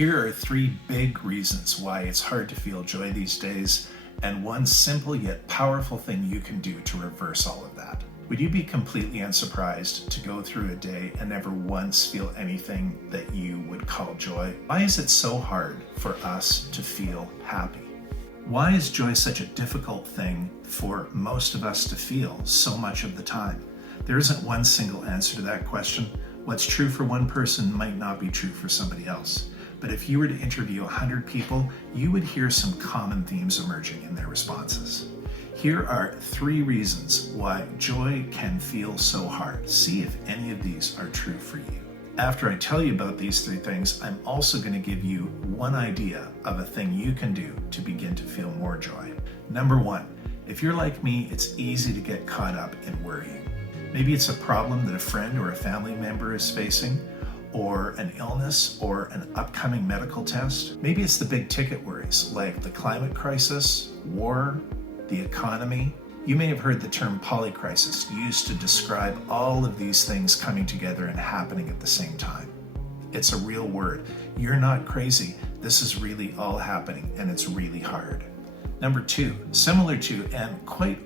Here are 3 big reasons why it's hard to feel joy these days, and one simple yet powerful thing you can do to reverse all of that. Would you be completely unsurprised to go through a day and never once feel anything that you would call joy? Why is it so hard for us to feel happy? Why is joy such a difficult thing for most of us to feel so much of the time? There isn't one single answer to that question. What's true for one person might not be true for somebody else. But if you were to interview 100 people, you would hear some common themes emerging in their responses. Here are 3 reasons why joy can feel so hard. See if any of these are true for you. After I tell you about these 3 things, I'm also going to give you one idea of a thing you can do to begin to feel more joy. Number 1, if you're like me, it's easy to get caught up in worrying. Maybe it's a problem that a friend or a family member is facing, or an illness, or an upcoming medical test. Maybe it's the big ticket worries like the climate crisis, war, the economy. You may have heard the term polycrisis used to describe all of these things coming together and happening at the same time. It's a real word. You're not crazy. This is really all happening, and it's really hard. Number 2, similar to and quite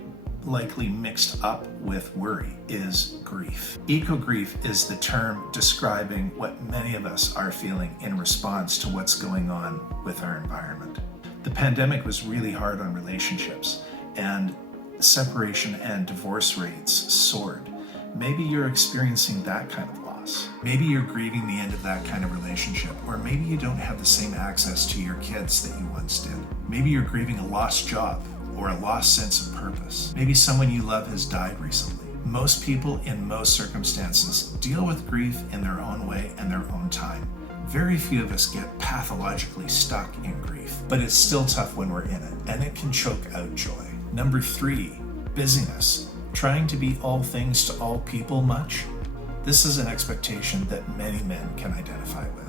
likely mixed up with worry, is grief. Eco-grief is the term describing what many of us are feeling in response to what's going on with our environment. The pandemic was really hard on relationships, and separation and divorce rates soared. Maybe you're experiencing that kind of loss. Maybe you're grieving the end of that kind of relationship, or maybe you don't have the same access to your kids that you once did. Maybe you're grieving a lost job or a lost sense of purpose. Maybe someone you love has died recently. Most people in most circumstances deal with grief in their own way and their own time. Very few of us get pathologically stuck in grief, but it's still tough when we're in it, and it can choke out joy. Number 3, busyness. Trying to be all things to all people much? This is an expectation that many men can identify with.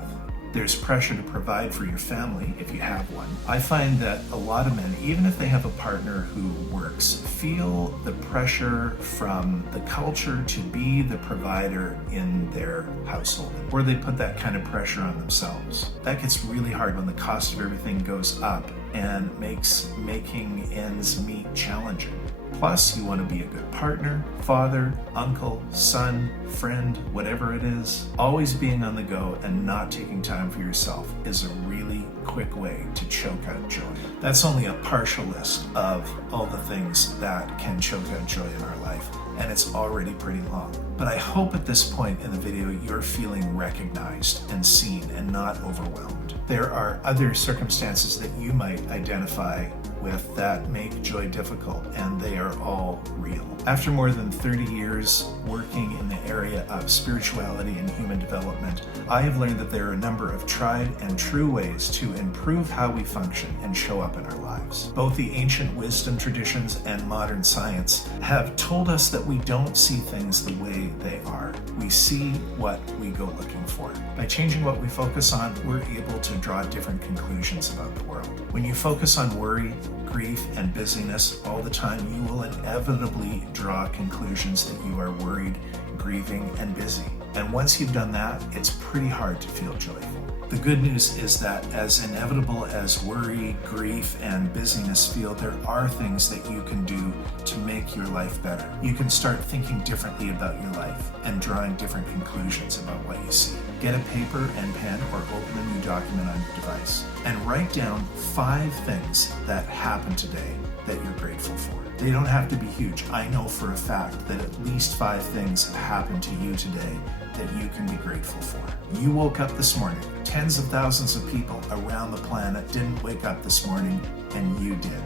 There's pressure to provide for your family if you have one. I find that a lot of men, even if they have a partner who works, feel the pressure from the culture to be the provider in their household, or they put that kind of pressure on themselves. That gets really hard when the cost of everything goes up and makes making ends meet challenging. Plus, you want to be a good partner, father, uncle, son, friend, whatever it is. Always being on the go and not taking time for yourself is a really quick way to choke out joy. That's only a partial list of all the things that can choke out joy in our life, and it's already pretty long. But I hope at this point in the video you're feeling recognized and seen and not overwhelmed. There are other circumstances that you might identify with that make joy difficult, and they are all real. After more than 30 years working in the area of spirituality and human development, I have learned that there are a number of tried and true ways to improve how we function and show up in our lives. Both the ancient wisdom traditions and modern science have told us that we don't see things the way they are. We see what we go looking for. By changing what we focus on, we're able to draw different conclusions about the world. When you focus on worry, grief, and busyness all the time, you will inevitably draw conclusions that you are worried, grieving, and busy. And once you've done that, it's pretty hard to feel joyful. The good news is that as inevitable as worry, grief, and busyness feel, there are things that you can do to make your life better. You can start thinking differently about your life and drawing different conclusions about what you see. Get a paper and pen or open a new document on your device and write down 5 things that happened today that you're grateful for. They don't have to be huge. I know for a fact that at least 5 things have happened to you today that you can be grateful for. You woke up this morning. Tens of thousands of people around the planet didn't wake up this morning, and you did.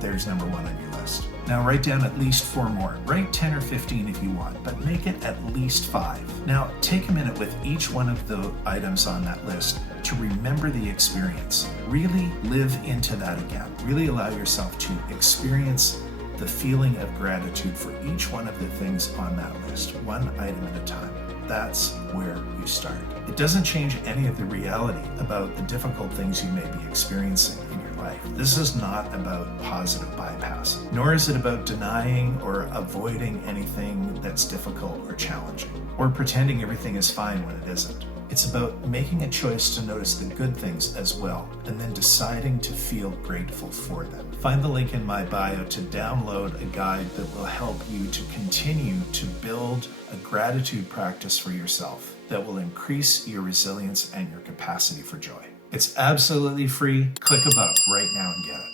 There's number 1 on your list. Now write down at least 4 more. Write 10 or 15 if you want, but make it at least 5. Now take a minute with each one of the items on that list to remember the experience. Really live into that again. Really allow yourself to experience the feeling of gratitude for each one of the things on that list, one item at a time. That's where you start. It doesn't change any of the reality about the difficult things you may be experiencing in your life. This is not about positive bypass, nor is it about denying or avoiding anything that's difficult or challenging, or pretending everything is fine when it isn't. It's about making a choice to notice the good things as well, and then deciding to feel grateful for them. Find the link in my bio to download a guide that will help you to continue to build a gratitude practice for yourself that will increase your resilience and your capacity for joy. It's absolutely free. Click above right now and get it.